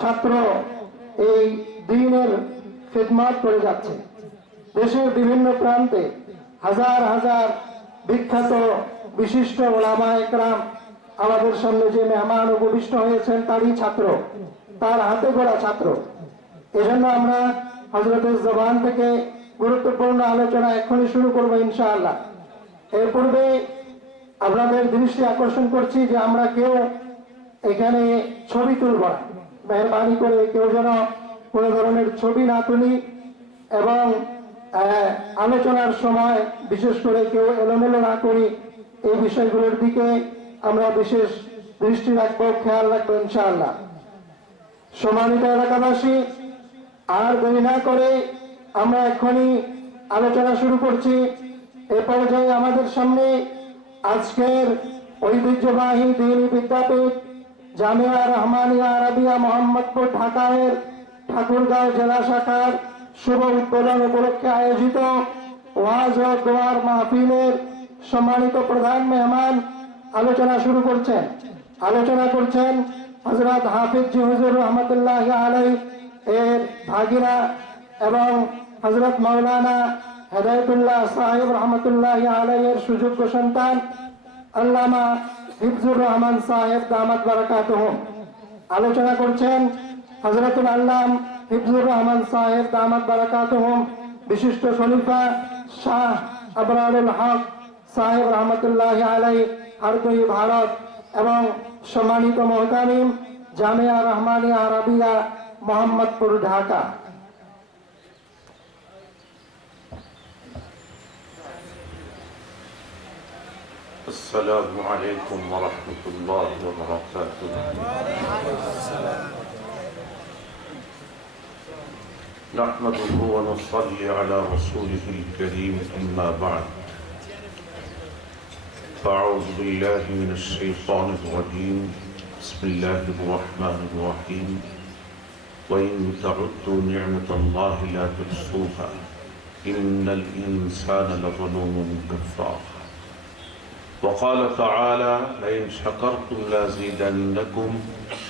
ছাত্র এই দ্বীনের খিদমত করে যাচ্ছে। দেশের বিভিন্ন প্রান্তে হাজার হাজার বিখ্যাত বিশিষ্ট ওলামায়ে কেরাম আমাদের সামনে যে মেহমান উপবিষ্ট হয়েছেন তারই ছাত্র, তার হাতে গড়া ছাত্র। এজন্য আমরা হযরতের জবান থেকে গুরুত্বপূর্ণ আলোচনা এখনই শুরু করব ইনশাআল্লাহ। এর পূর্বে আপনাদের দৃষ্টি আকর্ষণ করছি যে আমরা কেউ এখানে ছবি তুলব না। মেহরবানি করে কেউ যেন কোনো ধরনের ছবি না তুলি এবং আলোচনার সময় বিশেষ করে কেউ এলোমেলো না করি, এই বিষয়গুলোর দিকে আমরা বিশেষ দৃষ্টি রাখবো, খেয়াল রাখবো ইনশাআল্লাহ। সম্মানিত এলাকাবাসী, আর দেরি না করে আমরা এখনই আলোচনা শুরু করছি। এ পর্যায়ে আমাদের সামনে আজকের ঐতিহ্যবাহী দ্বীনি বিদ্যাপীঠ জামিয়া রহমানিয়া আরাবিয়া মোহাম্মদপুর ঢাকায়ের ঠাকুরগাঁও জেলা শাখার শুভ উদ্বোধন উপলক্ষে আয়োজিত ওয়াজ ও দোয়ার মাহফিলের সম্মানিত প্রধান মেহমান আলোচনা শুরু করছেন। আলোচনা করছেন হযরত হাফিজ জি হুজুর রহমতুল্লাহ আলাইহি এর ভাগিনা এবং হযরত মাওলানা হেদায়েতুল্লাহ সাহেব রহমতুল্লাহ আলাইহি এর সুযোগ্য সন্তান আল্লামা হিফজুর রহমান সাহেব দামাত বারাকাতুহুম। আলোচনা করছেন হযরতুল আল্লাম হিফজুর রহমান সাহেব দামাত বারাকাতুহুম বিশিষ্ট খলিফা শাহ আবরারুল হক সাহেব রহমতুল্লাহ আলাইহি হরদই ভারত এবং সম্মানিত মুহতামিম জামিয়া রহমানিয়া আরাবিয়া মোহাম্মদপুর ঢাকা। السلام عليكم ورحمة الله وبركاته. نحمده ونصلي على رسوله الكريم أما بعد. فأعوذ بالله من الشيطان الرجيم. بسم الله الرحمن الرحيم. وإن تعدوا نعمة الله لا تحصوها إن الإنسان لظلوم كفار. وقال تعالى لئن شكرتم لازيدنكم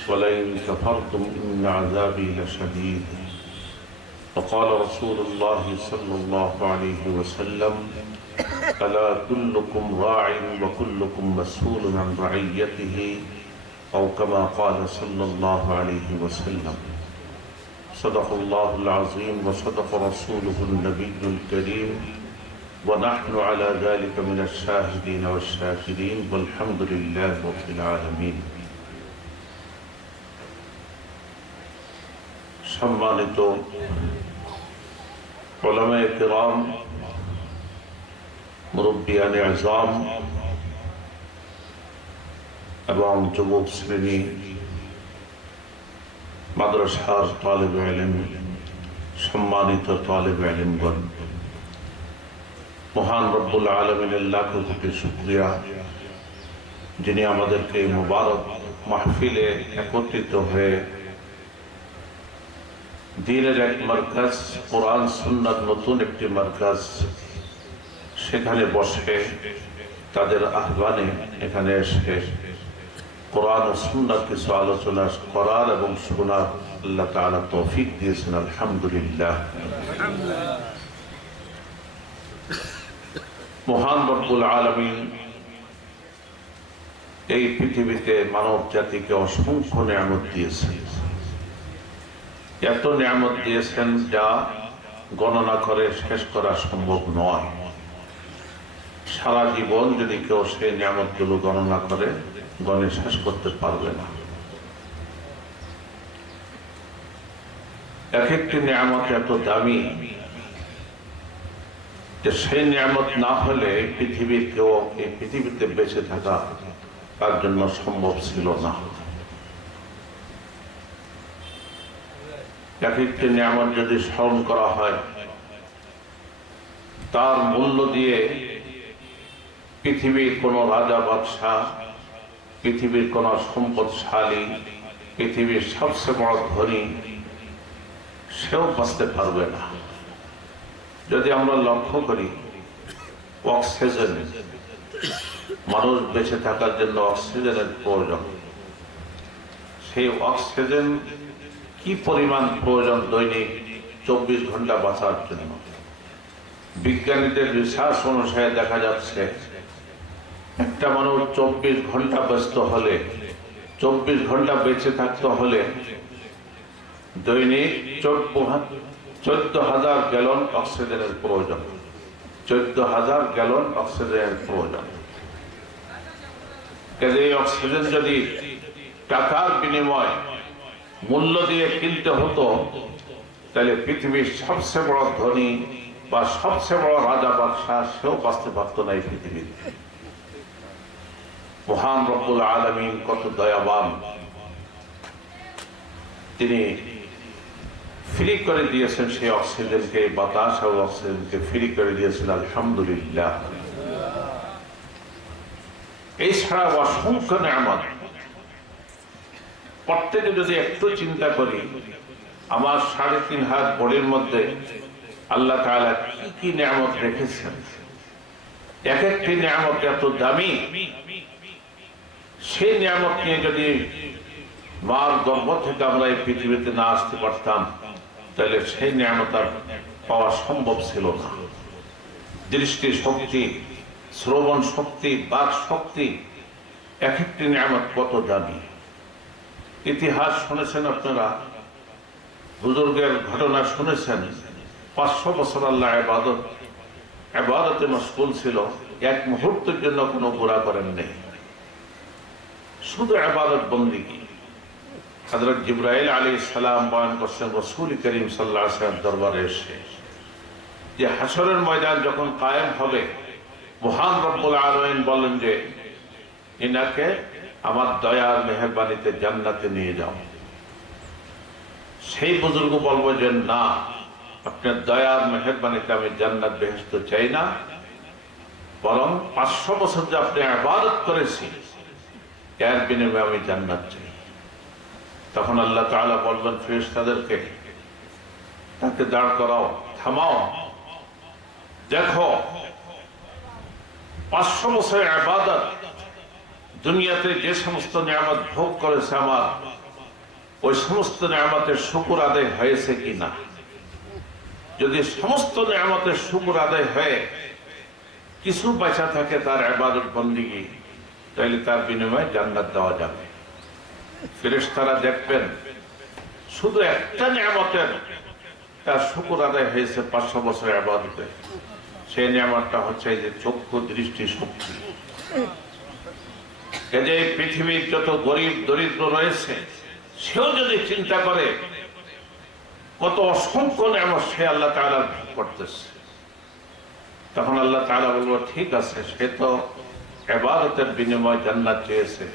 ولئن كفرتم إن عذابي لشديد. وقال رسول الله صلى الله عليه وسلم ألا كلكم راع وكلكم مسؤول عن رعيته أو كما قال صلى الله عليه وسلم. صدق الله العظيم وصدق رسوله النبي الكريم ونحن على ذلك من الشاهدين والشاكرين والحمد لله رب العالمين. সম্মানিত উলামায়ে কিরাম, মুরব্বিয়ানে আযম এবং যুবক শ্রেণী, মাদ্রাসার তালিবে ইলম, সম্মানিত তালিবে ইলমগণ, মহান রব্বুল আলামিনের লাখ কোটি শুকরিয়া যিনি আমাদেরকে মুবারক মাহফিলে একত্রিত হয়ে দ্বীনের এক মারকাজ, কোরআন সুন্নাত নতুন একটি মারকাজ, সেখানে বসে তাদের আহ্বানে এখানে এসে কোরআন ও সুন্নাত কিছু আলোচনা করার এবং শোনার আল্লাহ তাআলা তৌফিক দিয়েছেন। আলহামদুলিল্লাহ। মহান রব্বুল আলামিন এই পৃথিবীতে মানব জাতিকে অসংখ্য নিয়ামত দিয়েছেন। এত নিয়ামত দিয়েছেন যা গণনা করে শেষ করা সম্ভব নয়। সারা জীবন যদি কেউ সেই নিয়ামতগুলো গণনা করে গণে শেষ করতে পারবে না। এক একটি নিয়ামত এত দামি যে সেই নিয়ামত না হলে পৃথিবীর কেউ এই পৃথিবীতে বেঁচে থাকা তার জন্য সম্ভব ছিল না। এক একটি নিয়ামত যদি স্মরণ করা হয়, তার মূল্য দিয়ে পৃথিবীর কোন রাজা বাদশাহ, পৃথিবীর কোন সম্পদশালী, পৃথিবীর সবচেয়ে বড় ধনী সেও বাঁচতে পারবে না। যদি আমরা লক্ষ্য করি, অক্সিজেন, মানুষ বেঁচে থাকার জন্য অক্সিজেনের প্রয়োজন। সেই অক্সিজেন কি পরিমাণ প্রয়োজন দৈনিক 24 ঘন্টা বাঁচার জন্য। বিজ্ঞানীদের রিসার্চ অনুসারে দেখা যাচ্ছে একটা মানুষ 24 ঘন্টা ব্যস্ত হলে, 24 ঘন্টা বেঁচে থাকতে হলে দৈনিক 14,000 গ্যালন অক্সিজেনের প্রয়োজন। 14,000 গ্যালন অক্সিজেনের প্রয়োজন। এই অক্সিজেন যদি টাকার বিনিময় মূল্য দিয়ে কিনতে হতো, তাহলে পৃথিবীর সবচেয়ে বড় ধনী বা সবচেয়ে বড় রাজা বাদশাহ সেও বাঁচতে পারত না এই পৃথিবীতে। মহান রব্বুল আলামিন কত দয়াবান, তিনি ফ্রি করে দিয়েছেন সেই অক্সিজেনকে, বাতাস আর অক্সিজেনকে ফ্রি করে দিয়েছেন, আলহামদুলিল্লাহ। এই ছাড়া অসংখ্য নিয়ামত। প্রত্যেকে যদি একটু চিন্তা করি, আমার 3.5 হাত বডির মধ্যে আল্লাহ তাআলা কি কি নিয়ামত রেখেছেন, এক একটি নিয়ামত এত দামি। সেই নিয়ামত নিয়ে যদি মার গর্ভ থেকে আমরা এই পৃথিবীতে না আসতে পারতাম, তাহলে সেই নিয়ামত আর পাওয়া সম্ভব ছিল না। দৃষ্টি শক্তি, শ্রবণ শক্তি, বাক শক্তি, এক একটি নিয়ামত কত দামি। ইতিহাস শুনেছেন আপনারা, বুজুর্গের ঘটনা শুনেছেন। 500 বছর আল্লাহ ইবাদতে মশগুল ছিল, এক মুহূর্তের জন্য কোনো গুনাহ করেন নেই, শুধু ইবাদত বন্দেগী। হযরত জিবরাইল আলাইহিস সালাম বয়ান করছেন রাসূল করিম সাল্লাল্লাহু আলাইহি ওয়াসাল্লাম দরবারে এসে, যে হাশরের ময়দান যখন কায়েম হবে, মহান রব্বুল আলামিন বলেন যে ইনাকে আমার দয়ার মেহেরবানিতে জান্নাতে নিয়ে যাও। সেই বুজুর্গ বলবো যে না, আপনার দয়ার মেহেরবানিতে আমি জান্নাত বেহেশত চাই না, বরং 500 বছর যে আপনি ইবাদত করেছি এর বিনিময়ে আমি জান্নাত চাই। তখন আল্লাহ তাআলা বলবেন ফেরেশতাদেরকে, তাকে দাঁড় করাও, থামাও, দেখো 500 বছরের ইবাদত, দুনিয়াতে যে সমস্ত নিয়ামত ভোগ করেছে আমার, ওই সমস্ত নিয়ামতের শুকর আদায় হয়েছে কিনা। যদি সমস্ত নিয়ামতের শুকর আদায় হয়ে কিছু বাঁচা থাকে তার ইবাদত বন্দেগী, তাহলে তার বিনিময়ে জান্নাত দেওয়া যাবে। ফেরেশতারা দেখবেন শুধু একটা নিয়ামতের তার শুকর আদায় হয়েছে 500 বছরের ইবাদতে। সেই নিয়ামতটা হচ্ছে যে চক্ষু দৃষ্টি শক্তি। যে পৃথিবীর যত গরিব দরিদ্র রয়েছে, সেও যদি চিন্তা করে কত অসংখ্য নিয়ামত সে আল্লাহ তাআলা ভোগ করতেছে, তখন আল্লাহ তাআলা বলবো ঠিক আছে, সে তো ইবাদতের বিনিময়ে জান্নাত চেয়েছে,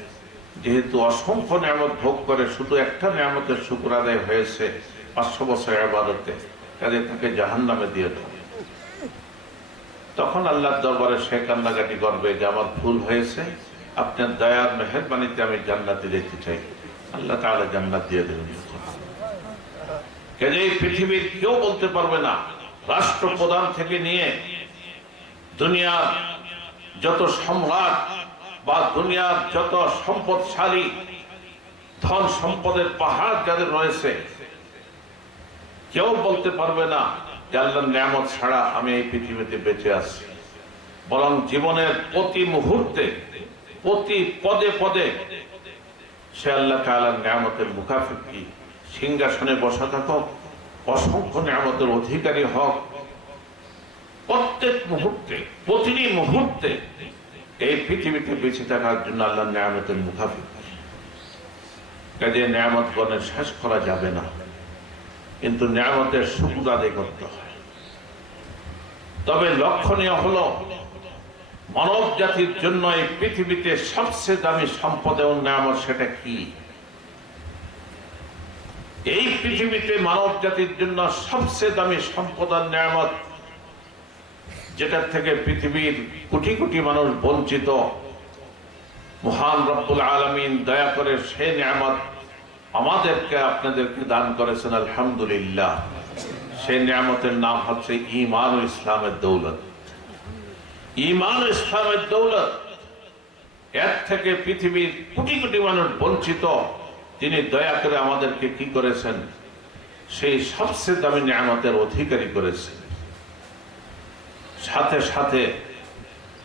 যেহেতু অসংখ্য নিয়ামত ভোগ করে শুধু একটা নিয়ামতের শুকর আদায় হয়েছে 500 বছরের ইবাদতে, কাজে তাকে জাহান্নামে দিয়ে দাও। তখন আল্লাহর দরবারে সে কান্নাকাটি করবে যে আমার ভুল হয়েছে, আপনার দয়ার মেহেরবানিতে আমি জান্নাতে যেতে চাই। আল্লাহ তাআলা জান্নাত দিয়ে দেবেন। কাজে পৃথিবীর কেউ বলতে পারবে না, রাষ্ট্রপ্রধান থেকে নিয়ে দুনিয়ার যত সম্রাট বা দুনিয়ার যত সম্পদশালী, ধন সম্পদের পাহাড় যাদের রয়েছে, কেউ বলতে পারবে না যে আল্লাহর নিয়ামত ছাড়া আমি এই পৃথিবীতে বেঁচে আছি। বরং জীবনের প্রতি মুহূর্তে, প্রতি পদে পদে সে আল্লাহ তাআলার নিয়ামতের মুখাপেক্ষী। সিংহাসনে বসা থাকুক, অসংখ্য নিয়ামতের অধিকারী হোক, প্রত্যেক মুহূর্তে, প্রতিটি মুহূর্তে এই পৃথিবীতে বেঁচে থাকার জন্য আল্লাহর নিয়ামতের মুখাপেক্ষী। কাজে নিয়ামত গণে শেষ করা যাবে না, কিন্তু নিয়ামতের শুকর আদায় করতে হয়। তবে লক্ষণীয় হলো মানব জাতির জন্য এই পৃথিবীতে সবচেয়ে দামি সম্পদ এবং নিয়ামত সেটা কি? এই পৃথিবীতে মানব জাতির জন্য সবচেয়ে দামি সম্পদ আর নিয়ামত, যেটার থেকে পৃথিবীর কোটি কোটি মানুষ বঞ্চিত, মহান রব্বুল আলামিন দয়া করে সেই নিয়ামত আমাদেরকে আপনাদেরকে দান করেছেন, আলহামদুলিল্লাহ। সেই নিয়ামতের নাম হচ্ছে ঈমান ও ইসলামের দৌলত। ঈমান ও ইসলামের দৌলত, এর থেকে পৃথিবীর কোটি কোটি মানুষ বঞ্চিত, তিনি দয়া করে আমাদেরকে কি করেছেন, সেই সবচেয়ে দামি নিয়ামতের অধিকারী করেছেন। সাথে সাথে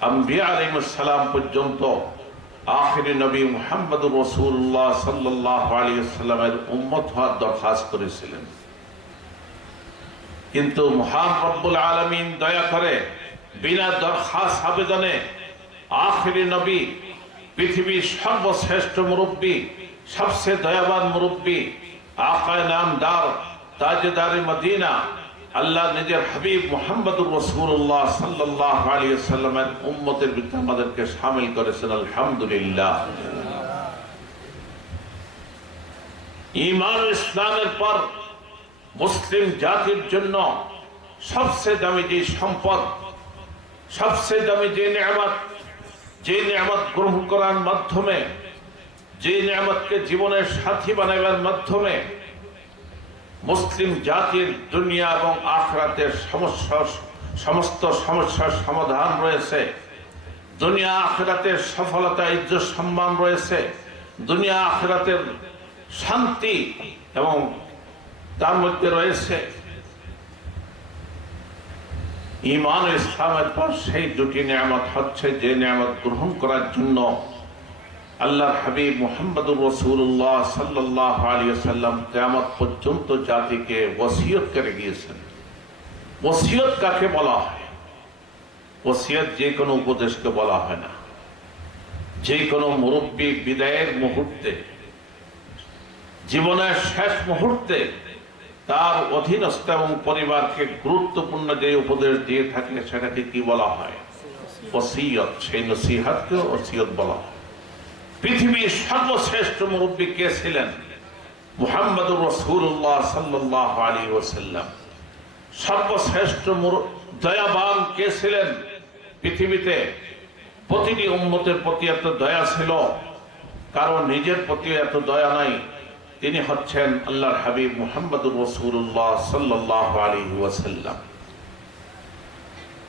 আম্বিয়া আলাইহিস সালাম পর্যন্ত আখিরি নবী মুহাম্মদুর রাসূলুল্লাহ সাল্লাল্লাহু আলাইহি ওয়াসাল্লামের উম্মত হওয়ার দরখাস্ত করেছিলেন, কিন্তু মহান রব্বুল আলামিন দয়া করে বিনা দরখাস্ত আবেদনে আখিরি নবী, পৃথিবীর সর্বশ্রেষ্ঠ মুরব্বী, সবচেয়ে দয়াবান মুরব্বী, আকায়ে নামদার, তাজদারে মদিনা, আল্লাহ নিজের হাবিব মুহাম্মদুর রাসূলুল্লাহ সাল্লাল্লাহু আলাইহি ওয়াসাল্লামের উম্মতের ভিতরে আমাদেরকে শামিল করেছেন। আলহামদুলিল্লাহ। ঈমান ও ইসলামের পর মুসলিম জাতির জন্য সবচেয়ে দামি যে সম্পদ, সবচেয়ে দামি যে নিয়ামত, যে নিয়ামত গ্রহণ করার মাধ্যমে, যে নিয়ামতকে জীবনের সাথী বানাবার মাধ্যমে মুসলিম জাতির দুনিয়া এবং আখিরাতের সমস্ত সমস্যার সমাধান রয়েছে, দুনিয়া আখিরাতের সফলতা, ইজ্জত, সম্মান রয়েছে, দুনিয়া আখিরাতের শান্তি, এবং তার মধ্যে রয়েছে ঈমান ও ইসলামের পর সেই দুটি নিয়ামত হচ্ছে যে নিয়ামত গ্রহণ করার জন্য আল্লাহর হাবিব মুহাম্মদুর রাসূলুল্লাহ সাল্লাল্লাহু আলাইহি ওয়াসাল্লাম কিয়ামত পর্যন্ত জাতিকে ওসিয়ত করে গিয়েছেন। ওসিয়ত কাকে বলা হয়? ওসিয়ত যে কোনো উপদেশকে বলা হয় না। যে কোনো মুরব্বী বিদায়ের মুহূর্তে, জীবনের শেষ মুহূর্তে তার অধীনস্থ এবং পরিবারকে গুরুত্বপূর্ণ যে উপদেশ দিয়ে থাকে সেটাকে কি বলা হয়? ওসিয়ত। সেই নসিহতকে ওসিয়ত বলা হয়। পৃথিবীর সর্বশ্রেষ্ঠ মুরব্বী কে ছিলেন? মুহাম্মদুর রাসূলুল্লাহ সাল্লাল্লাহু আলাইহি ওয়াসাল্লাম। সর্বশ্রেষ্ঠ দয়াবান কে ছিলেন? পৃথিবীতে প্রতিটি উম্মতের প্রতি এত দয়া ছিল, কারণ নিজের প্রতি এত দয়া নাই। তিনি হচ্ছেন আল্লাহর হাবিব মুহাম্মদুর রাসূলুল্লাহ সাল্লাল্লাহু আলাইহি ওয়াসাল্লাম।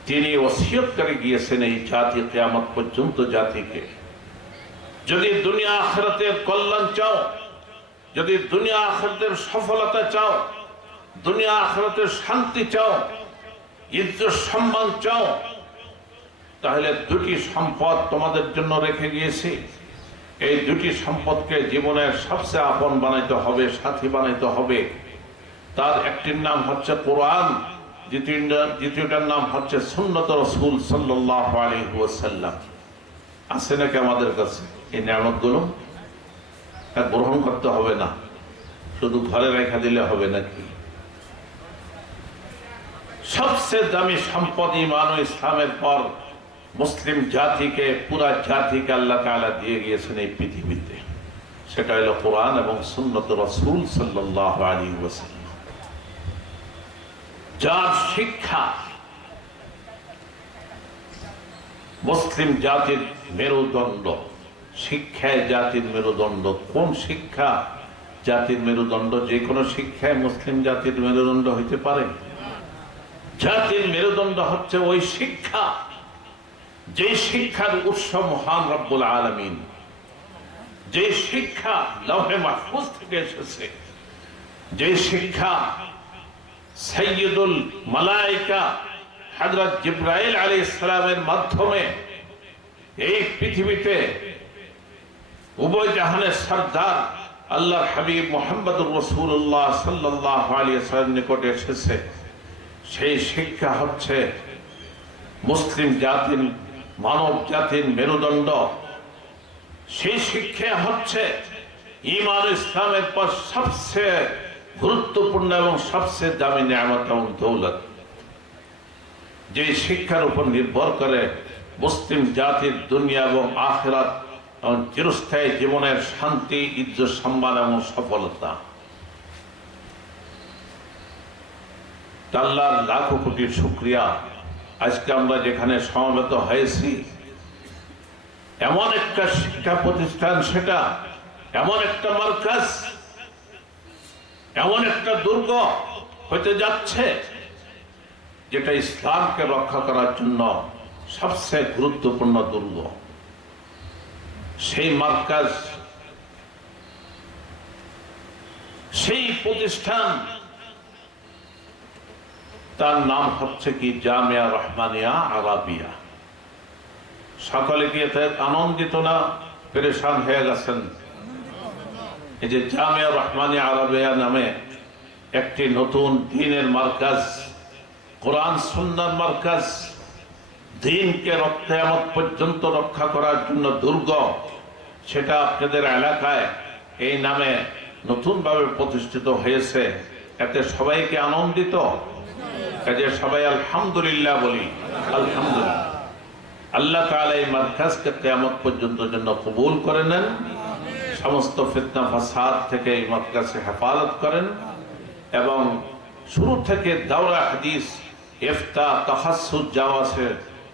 তিনি ওসিয়ত করে গিয়েছেন এই জাতি কিয়ামত পর্যন্ত জাতিকে, যদি দুনিয়া আখিরাতের কল্যাণ চাও, যদি দুনিয়া আখিরাতের সফলতা চাও, দুনিয়া আখিরাতের শান্তি চাও, ইজ্জত সম্মান চাও, তাহলে দুটি সম্পদ তোমাদের জন্য রেখে গিয়েছি। এই দুটি সম্পদকে জীবনের সবচেয়ে আপন বানাইতে হবে, সাথী বানাইতে হবে। তার একটির নাম হচ্ছে কোরআন, দ্বিতীয়টার নাম হচ্ছে সুন্নত রাসূল সাল্লাল্লাহু আলাইহি ওয়াসাল্লাম। আছে নাকি আমাদের কাছে এই নিয়ামতগুলো? গ্রহণ করতে হবে না, শুধু ঘরে রেখে দিলে হবে নাকি? সবচেয়ে দামি সম্পদ ঈমান ও ইসলামের পর মুসলিম জাতিকে, পুরা জাতিকে আল্লাহ তাআলা দিয়ে গিয়েছেন এই পৃথিবীতে, সেটা হলো কোরআন এবং সুন্নত রাসূল সাল্লাল্লাহু আলাইহি ওয়াসাল্লাম। যার শিক্ষা মুসলিম জাতির মেরুদণ্ড, শিক্ষায় জাতির মেরুদণ্ড। কোন শিক্ষা জাতির মেরুদণ্ড? যে কোনো শিক্ষায় মুসলিম জাতির মেরুদণ্ড হইতে পারে? জাতির মেরুদণ্ড হচ্ছে ওই শিক্ষা, যে শিক্ষার উৎস মহান রব্বুল আলামিন, যে শিক্ষা লৌহে মাহফুজ থেকে এসেছে, যে শিক্ষা সাইয়্যিদুল মালায়েকা হযরত জিবরাইল আলাইহিস সালামের মাধ্যমে এই পৃথিবীতে উভয় জাহানের সরদার আল্লাহর হাবিব মুহাম্মদুর রাসূলুল্লাহ সাল্লাল্লাহু আলাইহি ওয়াসাল্লামের নিকটে এসেছে, সেই শিক্ষা হচ্ছে মুসলিম জাতির, মানব জাতির মেরুদণ্ড। সেই শিক্ষা হচ্ছে ঈমান ইসলামের পর সবচেয়ে গুরুত্বপূর্ণ এবং সবচেয়ে দামি নিয়ামত এবং দৌলত। যে শিক্ষার উপর নির্ভর করে মুসলিম জাতির দুনিয়া এবং আখিরাত এবং চিরস্থায়ী জীবনের শান্তি, ইজ্জত, সম্মান এবং সফলতা। আল্লাহর লাখো কোটি শুকরিয়া, আজকে আমরা যেখানে সমবেত হয়েছি, এমন একটা শিক্ষা প্রতিষ্ঠান, সেটা এমন একটা মারকাজ, এমন একটা দুর্গ হতে যাচ্ছে যেটা ইসলামকে রক্ষা করার জন্য সবচেয়ে গুরুত্বপূর্ণ দুর্গ। সেই মারকাজ সেই প্রতিষ্ঠান তার নাম হচ্ছে কি জামিয়া রহমানিয়া আরাবিয়া। সকলে কি এতে আনন্দিত না পেরেশান হয়ে গেছেন? এই যে জামিয়া রহমানিয়া আরাবিয়া নামে একটি নতুন দ্বীনের মার্কাজ, কোরআন সুন্নাহর মার্কাজ, দ্বীনকে কিয়ামত পর্যন্ত রক্ষা করার জন্য দুর্গ, সেটা আপনাদের এলাকায় এই নামে নতুনভাবে প্রতিষ্ঠিত হয়েছে। এতে সবাইকে আনন্দিত, কাজে সবাই আলহামদুলিল্লাহ বলি। আলহামদুলিল্লাহ। আল্লাহ তাআলা এই মার্কাজকে কিয়ামত পর্যন্ত জন্য কবুল করে নেন, সমস্ত ফিতনা ফাসাদ থেকে এই মার্কাজকে হেফাজত করেন, এবং শুরু থেকে দাওরা হাদিস, ইফতা, তাহাসসুস, জাওয়াসে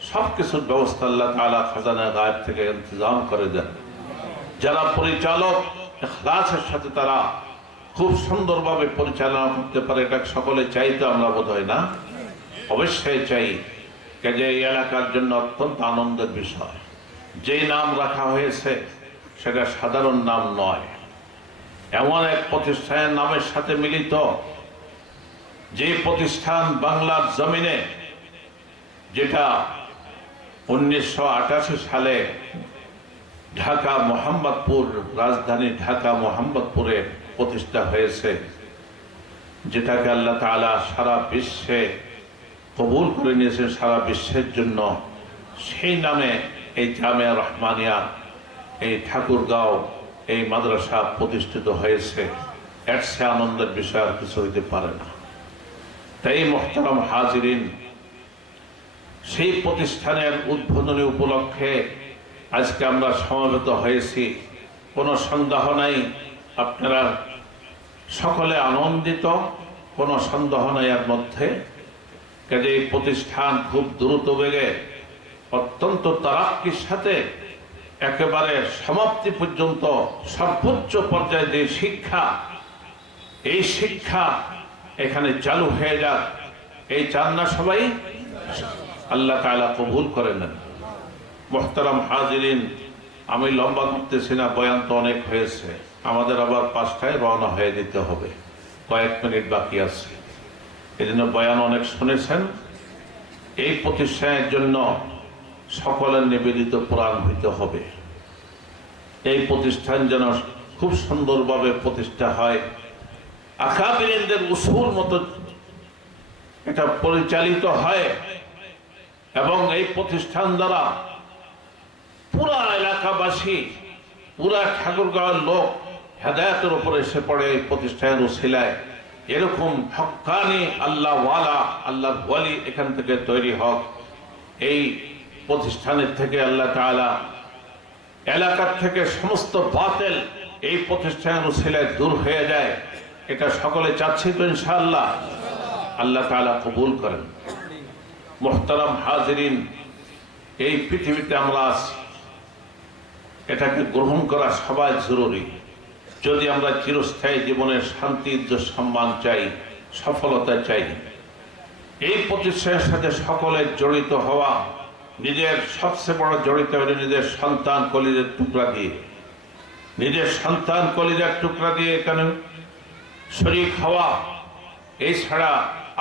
সবকিছুর ব্যবস্থা আল্লাহ তাআলা খাজানা গায়েব থেকে ইন্তজাম করে দেন। যারা পরিচালক ইখলাসের সাথে তারা খুব সুন্দরভাবে পরিচালনা করতে পারে, এটা সকলে চাইতে আমরা বোধ হয় না, অবশ্যই চাই। কাজে এই এলাকার জন্য অত্যন্ত আনন্দের বিষয়। যেই নাম রাখা হয়েছে সেটা সাধারণ নাম নয়, এমন এক প্রতিষ্ঠানের নামের সাথে মিলিত, যে প্রতিষ্ঠান বাংলার জমিনে, যেটা 1988 সালে ঢাকা মোহাম্মদপুর, রাজধানী ঢাকা মোহাম্মদপুরে প্রতিষ্ঠা হয়েছে, যেটাকে আল্লাহ তাআলা সারা বিশ্বে কবুল করে নিয়েছেন, সারা বিশ্বের জন্য। সেই নামে এই জামিয়া রহমানিয়া, এই ঠাকুরগাঁও এই মাদ্রাসা প্রতিষ্ঠিত হয়েছে। এর চেয়ে আনন্দের বিষয় আর কিছু হইতে পারে না। তাই মুহতারাম হাজিরিন, সেই প্রতিষ্ঠানের উদ্বোধনী উপলক্ষে আজকে আমরা সমবেত হয়েছি। কোনো সন্দেহ নাই আপনারা সকলে আনন্দিত, কোনো সন্দেহ নাই এর মধ্যে। কাজে এই প্রতিষ্ঠান খুব দ্রুত বেগে অত্যন্ত তারাক্কির সাথে একেবারে সমাপ্তি পর্যন্ত সর্বোচ্চ পর্যায়ে যে শিক্ষা, এই শিক্ষা এখানে চালু হয়ে যাক, এই চান না সবাই? আল্লাহ তাআলা কবুল করে নেন। মুহতারাম হাজিরিন, আমি লম্বা করতেছি না, বয়ান তো অনেক হয়েছে, আমাদের আবার 5টায় রওনা হয়ে যেতে হবে, কয়েক মিনিট বাকি আছে। এই জন্য বয়ান অনেক শুনেছেন। এই প্রতিষ্ঠানের জন্য সকলের নিবেদিত প্রাণ হইতে হবে। এই প্রতিষ্ঠান যেন খুব সুন্দরভাবে প্রতিষ্ঠা হয়, আকাবিরিনদের উসুল মতো এটা পরিচালিত হয়, এবং এই প্রতিষ্ঠান দ্বারা পুরা এলাকাবাসী, পুরা ঠাকুরগাঁওয়ের লোক হেদায়েতের উপরে এসে পড়ে এই প্রতিষ্ঠানের উসিলায়। এরকম হক্কানি আল্লাহ ওয়ালা, আল্লাহর ওয়ালি এখান থেকে তৈরি হোক। এই প্রতিষ্ঠানের থেকে আল্লাহ তাআলা এলাকার থেকে সমস্ত বাতিল এই প্রতিষ্ঠানের উসিলায় দূর হয়ে যায়, এটা সকলে চাচ্ছি তো ইনশাআল্লাহ। আল্লাহ তাআলা কবুল করেন। মুহতারাম হাজিরিন, এই পৃথিবীতে আমরা আছি, এটাকে গ্রহণ করা সবাই জরুরি। যদি আমরা চিরস্থায়ী জীবনের শান্তি, ইজ্জত, সম্মান চাই, সফলতা চাই, এই প্রতিষ্ঠানের সাথে সকলের জড়িত হওয়া, নিজের সবচেয়ে বড় জড়িত হলে নিজের সন্তান কলিজার টুকরা দিয়ে, নিজের সন্তান কলিজার টুকরা দিয়ে এখানে শরীক হওয়া। এছাড়া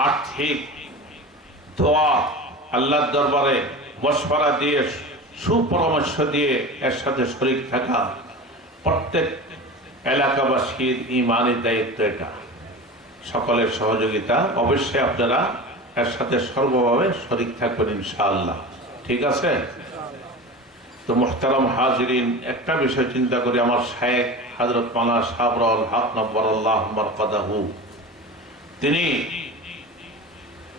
আর্থিক দোয়া, আল্লাহর দরবারে মশওয়ারা দিয়ে, সুপরামর্শ দিয়ে এর সাথে শরীক থাকা প্রত্যেক এলাকাবাসীর ইমানি দায়িত্ব। এটা সকলের সহযোগিতা, অবশ্যই আপনারা এর সাথে সর্বভাবে শরীক থাকবেন ইনশাআল্লাহ। ঠিক আছে? তো মুহতারাম হাজিরিন, একটা বিষয় চিন্তা করি, আমার শায়েখ হযরত মাওলানা সাবরুল হক নব্বরাল্লাহু মারকাদাহু, তিনি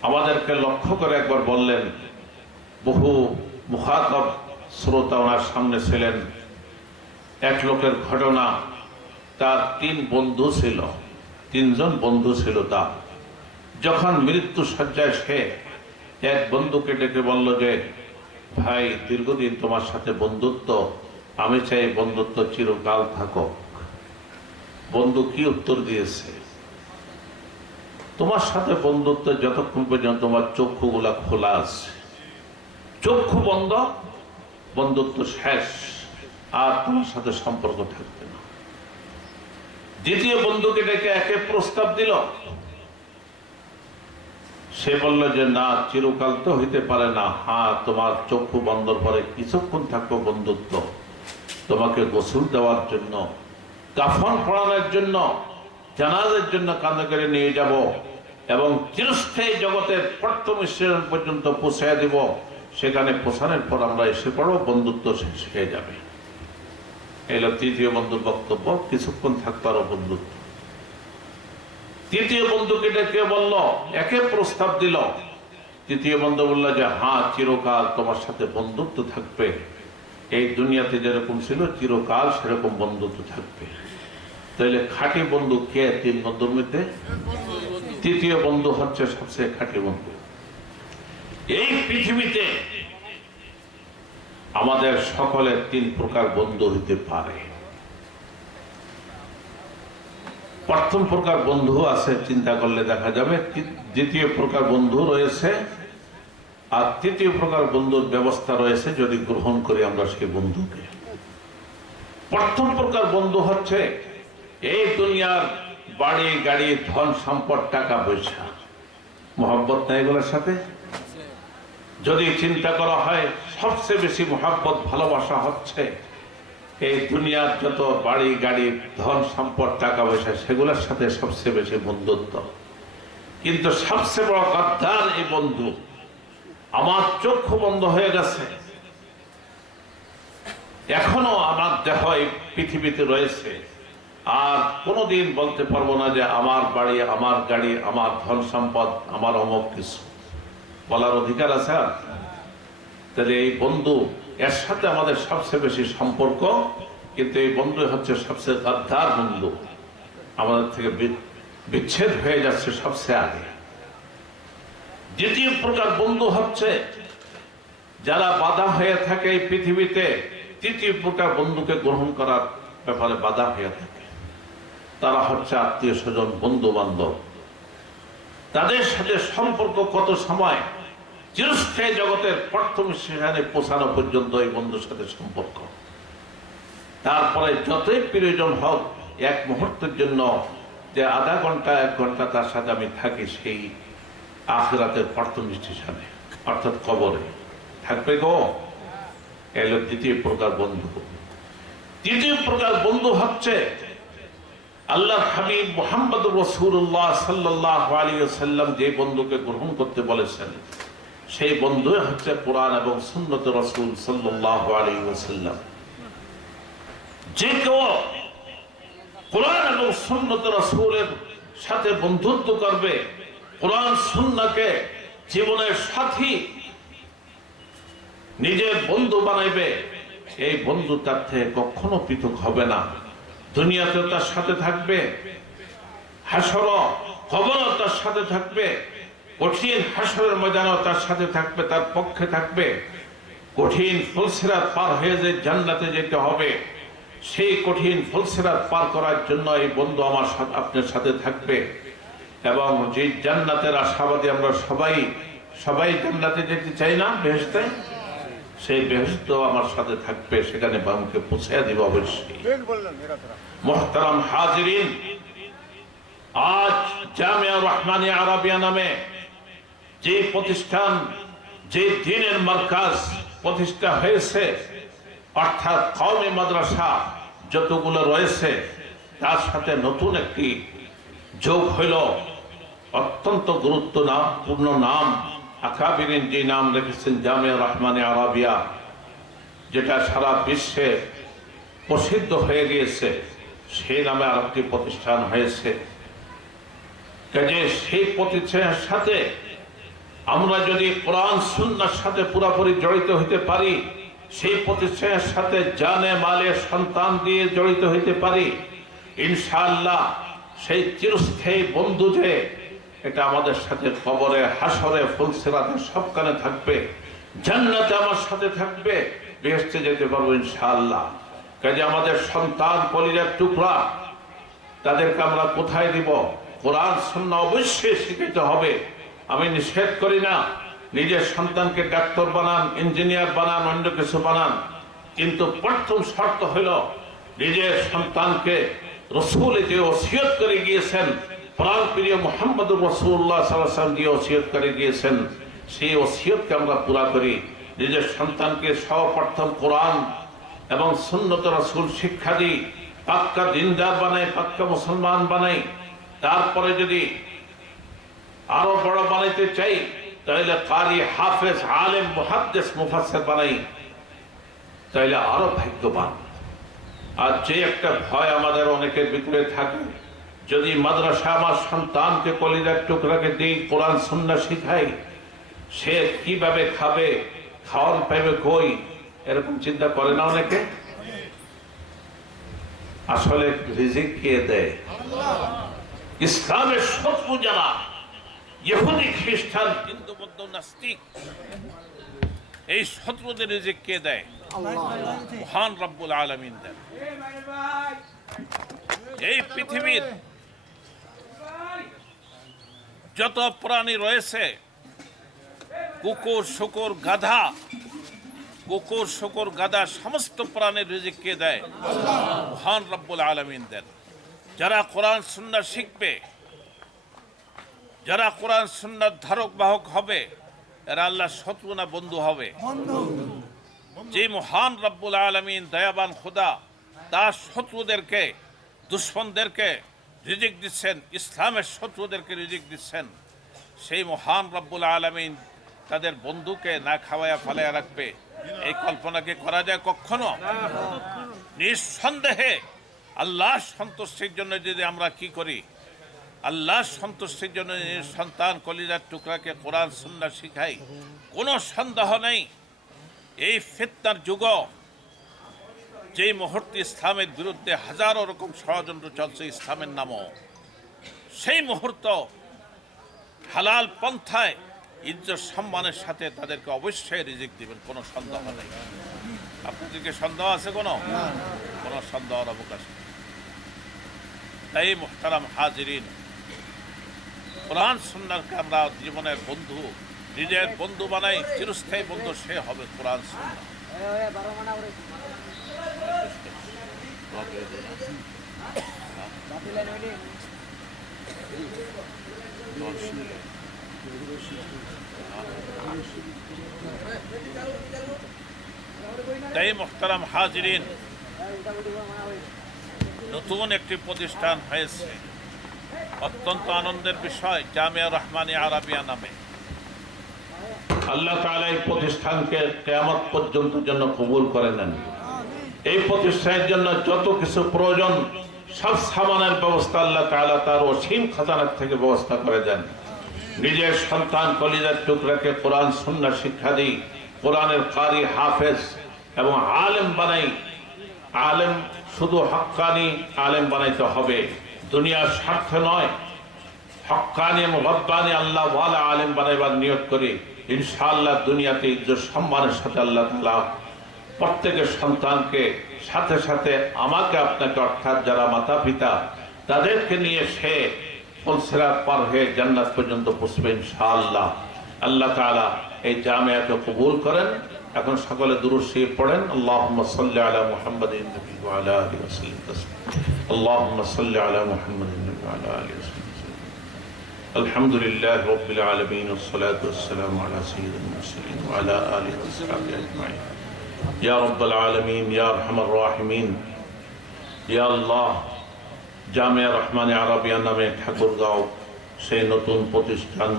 আমাদেরকে লক্ষ্য করে একবার বললেন, বহু মুখাতাব শ্রোতা ওনার সামনে ছিলেন, এক লোকের ঘটনা। তার 3 বন্ধু ছিল, 3জন বন্ধু ছিল তার। যখন মৃত্যু শয্যায় সে এক বন্ধুকে ডেকে বলল যে, ভাই, দীর্ঘদিন তোমার সাথে বন্ধুত্ব, আমি চাই বন্ধুত্ব চিরকাল থাকুক। বন্ধু কি উত্তর দিয়েছে? তোমার সাথে বন্ধুত্ব যতক্ষণ পর্যন্ত তোমার চক্ষুগুলা খোলা আছে, চক্ষু বন্ধ, বন্ধুত্ব শেষ, আর তোমার সাথে সম্পর্ক থাকবে না। দ্বিতীয় বন্ধুকে ডেকে একে প্রস্তাব দিল। সে বলল যে না, চিরকাল তো হইতে পারে না। হ্যাঁ, তোমার চক্ষু বন্ধর পরে কিছুক্ষণ থাকবো বন্ধুত্ব, তোমাকে গোসল দেওয়ার জন্য, কাফন পড়ানোর জন্য, জানাজার জন্য কাঁধে করে নিয়ে যাব এবং চিরস্থায়ী জগতের প্রথম শ্রেণী পর্যন্ত পৌঁছায় দিব। সেখানে পৌঁছানোর পর আমরা এসে পড়ব, বন্ধুত্ব শেষ হয়ে যাবে। এলো তৃতীয় বন্ধুর বক্তব্য, কিছুক্ষণ থাকবারও বন্ধুত্ব। তৃতীয় বন্ধুকে ডেকে বলল, একে প্রস্তাব দিল। তৃতীয় বন্ধু বলল যে হ্যাঁ, চিরকাল তোমার সাথে বন্ধুত্ব থাকবে, এই দুনিয়াতে যেরকম ছিল চিরকাল সেরকম বন্ধুত্ব থাকবে। তাহলে খাঁটি বন্ধু কে তিন বন্ধুর মধ্যে? তৃতীয় বন্ধু হচ্ছে সবচেয়ে খাঁটি বন্ধু। এই পৃথিবীতে আমাদের সকলের তিন প্রকার বন্ধু হইতে পারে। প্রথম প্রকার বন্ধু আছে, চিন্তা করলে দেখা যাবে। দ্বিতীয় প্রকার বন্ধু রয়েছে, আর তৃতীয় প্রকার বন্ধুর ব্যবস্থা রয়েছে যদি গ্রহণ করি আমরা সেই বন্ধুকে। প্রথম প্রকার বন্ধু হচ্ছে এই দুনিয়ার বাড়ি গাড়ি ধন সম্পদ টাকা পয়সা। মোহাব্বত নাই এগুলোর সাথে? যদি চিন্তা করা হয় সবচেয়ে বেশি মোহাব্বত ভালোবাসা হচ্ছে এই দুনিয়ার যত বাড়ি গাড়ি ধন সম্পদ টাকা পয়সা, সেগুলোর সাথে সবচেয়ে বেশি বন্ধুত্ব। কিন্তু সবচেয়ে বড় গাদ্দার এই বন্ধু। আমার চক্ষু বন্ধ হয়ে গেছে, এখনো আমার দেহ এই পৃথিবীতে রয়েছে, আর কোনোদিন বলতে পারবো না যে আমার বাড়ি, আমার গাড়ি, আমার ধন সম্পদ, আমার অমুক কিছু বলার অধিকার আছে? তাহলে এই বন্ধু, এর সাথে আমাদের সবচেয়ে বেশি সম্পর্ক, কিন্তু এই বন্ধু হচ্ছে সবচেয়ে গাদ্দার বন্ধু, আমাদের থেকে বিচ্ছেদ হয়ে যাচ্ছে সবচেয়ে আগে। দ্বিতীয় প্রকার বন্ধু হচ্ছে যারা বাধা হয়ে থাকে এই পৃথিবীতে, তৃতীয় প্রকার বন্ধুকে গ্রহণ করার ব্যাপারে বাধা হয়ে থাকে। তারা হচ্ছে আত্মীয় স্বজন, বন্ধু বান্ধব। তাদের সাথে সম্পর্ক কত সময়, চিরস্থায়ী জগতের প্রথম সেখানে পৌঁছানো পর্যন্ত এই বন্ধুর সাথে সম্পর্ক। তারপরে যতই প্রয়োজন হোক, এক মুহূর্তের জন্য যে আধা ঘন্টা 1 ঘন্টা তার সাথে আমি থাকি, সেই আখিরাতের প্রথম স্টেশনে অর্থাৎ কবরে থাকবে গো। এলো দ্বিতীয় প্রকার বন্ধু। তৃতীয় প্রকার বন্ধু হচ্ছে আল্লাহর হাবিব মুহাম্মদ রাসূলুল্লাহ সাল্লাল্লাহু আলাইহি ওয়াসাল্লাম যে বন্ধুকে গ্রহণ করতে বলেছেন, সেই বন্ধু হচ্ছে কোরআন এবং সুন্নত রাসূল সাল্লাল্লাহু আলাইহি ওয়াসাল্লাম। যে কেউ কোরআন এবং সুন্নত রাসূলের সাথে বন্ধুত্ব করবে, কোরআন সুন্নাহকে জীবনের সাথী নিজের বন্ধু বানাইবে, এই বন্ধু তার থেকে কখনো পৃথক হবে না। দুনিয়াতে তার সাথে থাকবে, হাসর কবর তার সাথে থাকবে, কঠিন হাসরের ময়দানেও তার সাথে থাকবে, তার পক্ষে থাকবে। কঠিন ফুলসিরাত পার হয়ে যে জান্নাতে যেতে হবে, সেই কঠিন ফুলসিরাত পার করার জন্য এই বন্ধু আমার সাথে, আপনার সাথে থাকবে। এবং যে জান্নাতের আশাবাদী আমরা সবাই জান্নাতে যেতে চাই না, বেহেশতে, সেই বেহেশত আমার সাথে থাকবে, সেখানে আমাকে পৌঁছে দিব অবশ্যই। মুহতারাম হাজিরিন, আজ জামিয়া রহমানিয়া আরাবিয়া নামে যে প্রতিষ্ঠান, যে দ্বীনের মারকাজ প্রতিষ্ঠা হয়েছে, অর্থাৎ কওমি মাদ্রাসা যতগুলো রয়েছে, তার সাথে নতুন একটি যোগ হইল। অত্যন্ত গুরুত্বপূর্ণ নাম, আকাবিরিন যে নাম রেখেছেন জামিয়া রহমানিয়া আরাবিয়া, যেটা সারা বিশ্বে প্রসিদ্ধ হয়ে গিয়েছে, সেই নামে আরেকটি প্রতিষ্ঠান হয়েছে। কাজে সেই প্রতিষ্ঠানের সাথে আমরা যদি কোরআন সুন্নাহর সাথে পুরোপুরি জড়িত হইতে পারি, সেই প্রতিষ্ঠানের সাথে জানে মালে সন্তান দিয়ে জড়িত হইতে পারি, ইনশাআল্লাহ সেই চিরস্থায়ী বন্ধু যে এটা আমাদের সাথে কবরে, হাসরে, ফুলসিরাতে সবখানে থাকবে, জান্নাতে আমার সাথে থাকবে, বেহেশতে যেতে পারবো ইনশাআল্লাহ। কাজে আমাদের সন্তান কলিজার টুকরা, তাদেরকে আমরা কোথায় দিব? কোরআন সুন্নাহ অবশ্যই শিখাতে হবে। আমি নিষেধ করি না নিজের সন্তানকে ডাক্তার বানান, ইঞ্জিনিয়ার বানান, অন্য কিছু বানান, কিন্তু প্রথম শর্ত হইল নিজের সন্তানকে রসুল যে ওসিয়ত করে গিয়েছেন, প্রাণ প্রিয় মুহাম্মদুর রাসূলুল্লাহ সাল্লাল্লাহু আলাইহি ওয়াসাল্লাম যে ওসিয়ত করে গিয়েছেন, সেই ওসিয়তকে আমরা পুরা করি। নিজের সন্তানকে সর্বপ্রথম কোরআন এবং সুন্নত রাসূল শিক্ষা দিই, পাক্কা দিনদার বানাই, পাক্কা মুসলমান বানাই। তারপরে যদি আরো বড় বানাইতে চাই তাহলে কারি, হাফেজ, আলেম, মুহাদ্দিস, মুফাসসির বানাই, তাহলে আরো ভাগ্যবান। আর যে একটা ভয় আমাদের অনেকের ভিতরে থাকে, যদি মাদ্রাসা আমার সন্তানকে কলিজার টুকরাকে দিই, কোরআন সুন্নাহ শিখাই, সে কিভাবে খাবে, খাওয়ার পাইবে কই, এরকম চিন্তা করে না অনেকে। আসলে রিজিক কে দেয়? ইসলামের শত্রু যারা, ইহুদি, খ্রিস্টান, হিন্দু, বৌদ্ধ, নাস্তিক, এই শত্রুদের রিজিক কে দেয়? মহান রব্বুল আলামিন দেন। এই পৃথিবীর যত প্রাণী রয়েছে, কুকুর, শুকুর, গাধা, কুকুর, শুকুর, গাধা, সমস্ত প্রাণীর রিজিক কে দেয়? মহান রব্বুল আলামিন দেন। যারা কোরআন সুন্নাহ শিখবে, যারা কোরআন সুন্নাহর ধারক বাহক হবে, এরা আল্লাহর শত্রু না বন্ধু হবে? যে মহান রব্বুল আলামিন দয়াবান খোদা তার শত্রুদেরকে, দুশ্মনদেরকে রিজিক দিচ্ছেন, ইসলামের শত্রুদেরকে রিজিক দিচ্ছেন, সেই মহান রব্বুল আলামিন তাদের বন্ধুকে না খাওয়ায়া ফালাইয়া রাখবে, এই কল্পনাকে করা যায় কখনো? নিঃসন্দেহে আল্লাহর সন্তুষ্টির জন্য যদি আমরা কি করি, আল্লাহর সন্তুষ্টির জন্য সন্তান কলিজার টুকরাকে কোরআন সুন্নাহ শিখাই, কোনো সন্দেহ নেই এই ফিতনার যুগ, যেই মুহূর্তে ইসলামের বিরুদ্ধে হাজারো রকম ষড়যন্ত্র চলছে ইসলামের নামও, সেই মুহূর্ত হালাল পন্থায় ইজ্জত সম্মানের সাথে তাদেরকে অবশ্যই রিজিক দিবেন, কোনো সন্দেহ নেই। আপনাদেরকে সন্দেহ আছে? কোনো সন্দেহের অবকাশ নেই। তাই মুহতারাম হাজিরিন, কোরআন সুন্নাহকে আমরা জীবনের বন্ধু, নিজের বন্ধু বানাই, চিরস্থায়ী বন্ধু সে হবে কোরআন সুন্নাহ। তাই মুহতারাম হাজিরিন, নতুন একটি প্রতিষ্ঠান হয়েছে, অত্যন্ত আনন্দের বিষয়, জামিয়া রহমানিয়া আরাবিয়া নামে। আল্লাহ তাআলা এই প্রতিষ্ঠানকে কিয়ামত পর্যন্ত জন্য কবুল করে নেন। এই প্রতিষ্ঠানের জন্য যত কিছু প্রয়োজন সব সামানের ব্যবস্থা আল্লাহ তাআলা তার অসীম খাজানার থেকে ব্যবস্থা করে দেন। নিজের সন্তান কলিজার টুকরাকে কোরআন সুন্নাহ শিক্ষা দিই, কোরআনের কারি, হাফেজ এবং আলেম বানাই। আলেম শুধু হক্কানি আলেম বানাইতে হবে, দুনিয়ার স্বার্থে নয়, হক্কানি এবং রব্বানি আল্লাহ ওয়ালা আলেম বানাইবার নিয়ত করি। ইনশাআল্লাহ দুনিয়াতে ইজ্জত সম্মানের সাথে আল্লাহ তাআলা প্রত্যেকের সন্তানকে, সাথে সাথে আমাকে, আপনাকে, অর্থাৎ যারা মাতা পিতা, তাদেরকে নিয়ে সে ফুলসিরাত পার হয়ে জান্নাত পর্যন্ত পৌঁছবে ইনশাআল্লাহ। আল্লাহ তাআলা এই জামিয়াকে কবুল করেন। এখন সকলে দুরূদ শরীফ পড়েন। আল্লাহুম্মা সাল্লি আলা মুহাম্মাদিন নবী ওয়া আলা আলিহি ওয়া সাল্লাম তাসলিমা। আল্লাহুম্মা সাল্লি আলা মুহাম্মাদিন নবী ওয়া আলা আলিহি ওয়া সাল্লাম। আলহামদুলিল্লাহি রাব্বিল আলামিন ওয়াস সালাতু ওয়াস সালামু আলা সাইয়্যিদিল মুরসালিন ওয়া আলা আলিহি ওয়া সাহবিহি আজমাইন। ইয়া রাব্বাল আলামিন, ইয়া আরহামার রাহিমিন, ইয়া আল্লাহ, জামিয়া রহমানিয়া আরাবিয়া নামে ঠাকুরগাঁও সেই নতুন প্রতিষ্ঠান,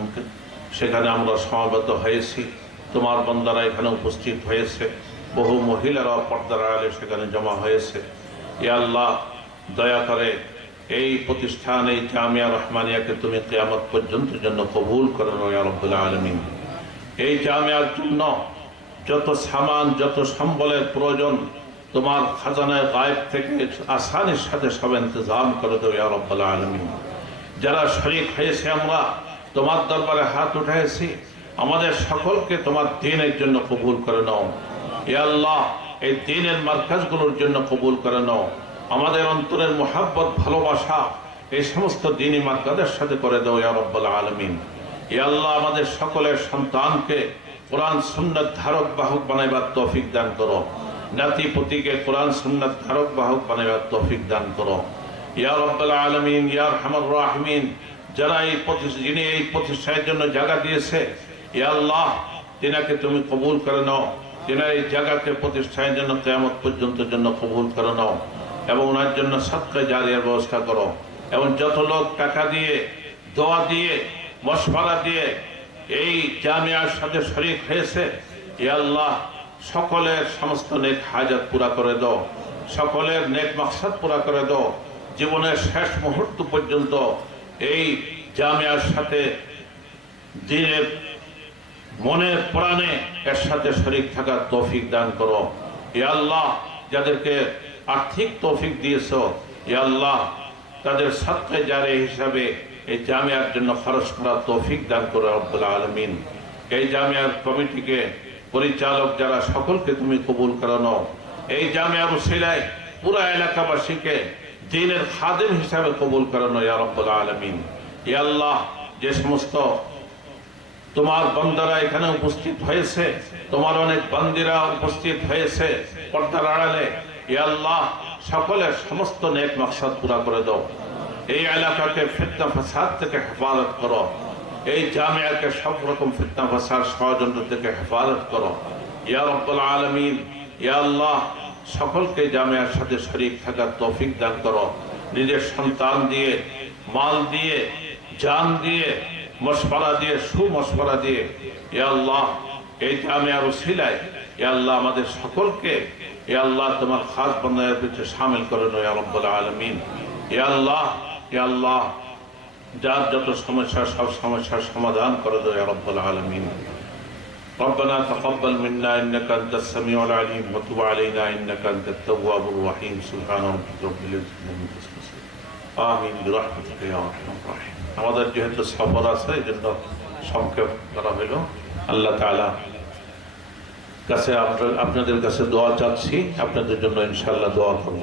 সেখানে আমরা সমবেত হয়েছি, তোমার বান্দারা এখানে উপস্থিত হয়েছে, বহু মহিলারা পর্দার আড়ালে সেখানে জমা হয়েছে। ইয়া আল্লাহ, দয়া করে এই প্রতিষ্ঠান, এই জামিয়া রহমানিয়াকে তুমি কিয়ামত পর্যন্ত জন্য কবুল করে নাও ইয়া রাব্বুল আলামিন। এই জামিয়ার জন্য যত সামান, যত সম্বলের প্রয়োজন তোমার খাজানায় গায়েব থেকে আসানির সাথে সব ইন্তজাম করে দেও ইয়া রাব্বুল আলামিন। যারা শরীক হয়েছে, আমরা তোমার দরবারে হাত উঠাইছি, আমাদের সকলকে তোমার দ্বীনের জন্য কবুল করে নাও ইয়া আল্লাহ। এই দ্বীনের মারকাজগুলোর জন্য কবুল করে নাও। আমাদের অন্তরের মুহাব্বত, ভালোবাসা এই সমস্ত দ্বীনি মারকাজের সাথে করে দাও ইয়া রাব্বুল আলামিন। ইয়া আল্লাহ, আমাদের সকলের সন্তানকে কোরআন সুন্নাত ধারক বাহক বানাইবার তৌফিক দান করো। নাতি পুতিকে কোরআন সুন্নাত ধারক বাহক বানাইবার তৌফিক দান করো। ইয়া রাব্বাল আলামিন, ইয়া আরহামার রাহিমিন, যারা যিনি এই প্রতিষ্ঠানের জন্য জায়গা দিয়েছে, ইয়া আল্লাহ তিনাকে তুমি কবুল করে নাও, তিনার এই জায়গাকে প্রতিষ্ঠানের জন্য কিয়ামত পর্যন্ত জন্য কবুল করে নাও এবং ওনার জন্য সাদকা জারিয়ার ব্যবস্থা করো। এবং যত লোক টাকা দিয়ে, দোয়া দিয়ে, মশওয়ারা দিয়ে এই জামিয়ার সাথে শরীক হয়েছে, ইয়া আল্লাহ সকলের সমস্ত নেক হাজাত পুরা করে দাও, সকলের নেক মাকসাদ পুরা করে দাও। জীবনের শেষ মুহূর্ত পর্যন্ত এই জামিয়ার সাথে দিনের মনের প্রাণে এর সাথে শরীক থাকার তৌফিক দান করো। ইয়া আল্লাহ যাদেরকে আর্থিক তৌফিক দিয়েছো, ইয়া আল্লাহ তাদের সাদকা জারিয়া হিসাবে এই জামিয়ার জন্য খরচ করার তৌফিক দান করো রব্বুল আলামিন। এই জামিয়ার কমিটিকে, পরিচালক যারা, সকলকে তুমি কবুল করে নাও। এই জামিয়ার উসিলায় পুরা এলাকাবাসীকে দ্বীনের খাদেম হিসাবে কবুল করে নাও ইয়া রব্বুল আলামিন। ইয়া আল্লাহ যে সমস্ত তোমার বান্দারা এখানে উপস্থিত হয়েছে, তোমার অনেক বান্দিরা উপস্থিত হয়েছে পর্দার আড়ালে, ইয়া আল্লাহ সকলের সমস্ত নেক মাকসাদ পুরা করে দাও। এই এলাকাকে ফিতনা ফাসাদ থেকে হেফাজত করো, এই জামিয়াকে সব রকম ফিতনা ফাসাদ ষড়যন্ত্র থেকে হেফাজত করো ইয়া রাব্বুল আলামিন। ইয়া আল্লাহ সকলকে জামিয়ার সাথে শরীক থাকার তৌফিক দান করো। নিজের সন্তান দিয়ে, মাল দিয়ে, জান দিয়ে, মশওয়ারা দিয়ে, সুমশওয়ারা দিয়ে, ইয়া আল্লাহ এই জামিয়ার উসিলায় ইয়া আল্লাহ আমাদের সকলকে ইয়া আল্লাহ তোমার খাস বান্দাদের ভিতরে শামিল করে নাও ইয়া রাব্বুল আলামিন। ইয়া আল্লাহ, ইয়া আল্লাহ যার যত সমস্যা, সব সমস্যার সমাধান করে দাও ইয়া রাব্বুল আলামিন। ربنا تقبل منا انك انت السميع العليم وتب علينا انك انت التواب الرحيم سبحان ربك رب العزة عما يصفون آمين برحمتك يا ارحم الراحمين। আমাদের যেহেতু সফর আছে এই জন্য সংক্ষেপ করা হলো। আল্লাহ তাআলা কাছে আপনাদের কাছে দোয়া চাচ্ছি, আপনাদের জন্য ইনশাআল্লাহ দোয়া করব।